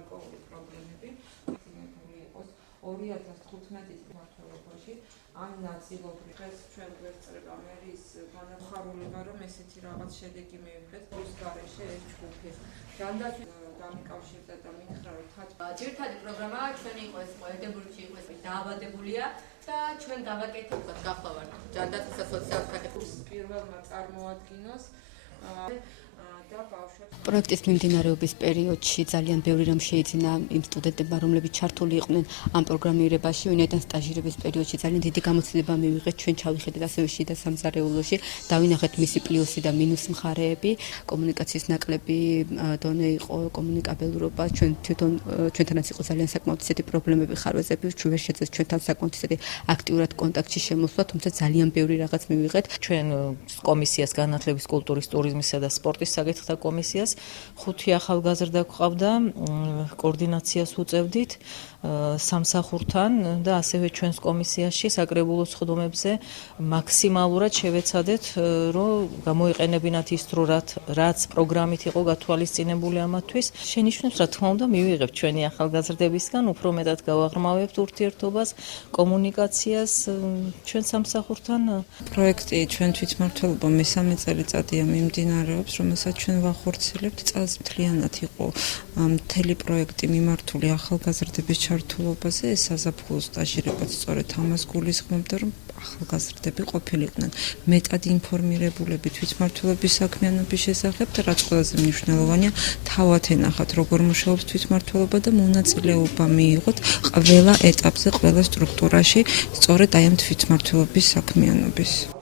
გარკვეული პრობლემები წინებული იყოს 2015 წლის მმართველობაში ან ნაწილობრივ დღეს ჩვენ გვესწრება მერის განახარულება რომ ესეთი რაღაც შედეგი მივიღეთ plus გარეშე ეს ჯგუფი დამიკავშირდა და მითხრა რომ ძირითადი პროგრამა ჩვენი იყო ეს ედინბურგში იყო ეს დაავადებულია და ჩვენ გავაკეთებთ გახლავართ ჯანდაცვის ასოციაციის საკითხებს პირველმა წარმოადგინოს და ბავშვებს პროექტის მიმდინარეობის პერიოდში ძალიან ბევრი რამ შეიძინა იმ სტუდენტებმა, რომლებიც ჩართული იყვნენ ამ პროგრამირებაში, ვინაიდან სტაჟირების პერიოდში ძალიან დიდი გამოცდილება მივიღეთ, ჩვენ ჩავიხედეთ ასევე შიდა სამზარეულოში, დავინახეთ მისი პლუსი და მინუს მხარეები, კომუნიკაციის ნაკლები დონე იყო, კომუნიკაბელურობა, ჩვენ თვითონ ჩვენთანაც იყო ძალიან საკმაოდ ისეთი პრობლემები ხარვეზები, ჩვენ ვერ შეძლეს ჩვენთან საკმაოდ ისეთი აქტიურად კონტაქტში შემოსვლა, თუმცა ძალიან ბევრი რაღაც მივიღეთ. ჩვენ კომისიას განათლების, კულტურის, ტურიზმისა და სპორტის საკითხთა კომისიას 5 ახალგაზრდა გვყავდა, კოორდინაციას უწევდით სამსახურთან და ასევე ჩვენს კომისიაში საკრებულო სხდომებზე მაქსიმალურად შევეცადეთ, რომ გამოიყენებინათ ის დრო, რაც პროგრამით იყო გათვალისწინებული ამათთვის. შენიშვნებს, რა თქმა უნდა, მივიღებთ ჩვენი ახალგაზრდებისგან, უფრო მეტად გავაღრმავებთ ურთიერთობას, კომუნიკაციას ჩვენ სამსახურთან. პროექტი ჩვენ თვითმმართველობა მესამე წელიწადია მიმდინარეობს, რომელსაც ჩვენ ვახორციელებთ. წელს მთლიანად იყო მთელი პროექტი მიმართული ახალგაზრდების ჩართულობაზე, ეს საზაფხულო სტაჟირებაც სწორედ ამას გულისხმობდა, რომ ახალგაზრდები ყოფილიყვნენ მეტად ინფორმირებულები თვითმმართველობის საქმიანობის შესახებ და რაც ყველაზე მნიშვნელოვანია, თავად ენახათ როგორ მუშაობს თვითმმართველობა და მონაწილეობა მიიღოთ ყველა ეტაპზე, ყველა სტრუქტურაში, სწორედ აი ამ თვითმმართველობის საქმიანობის.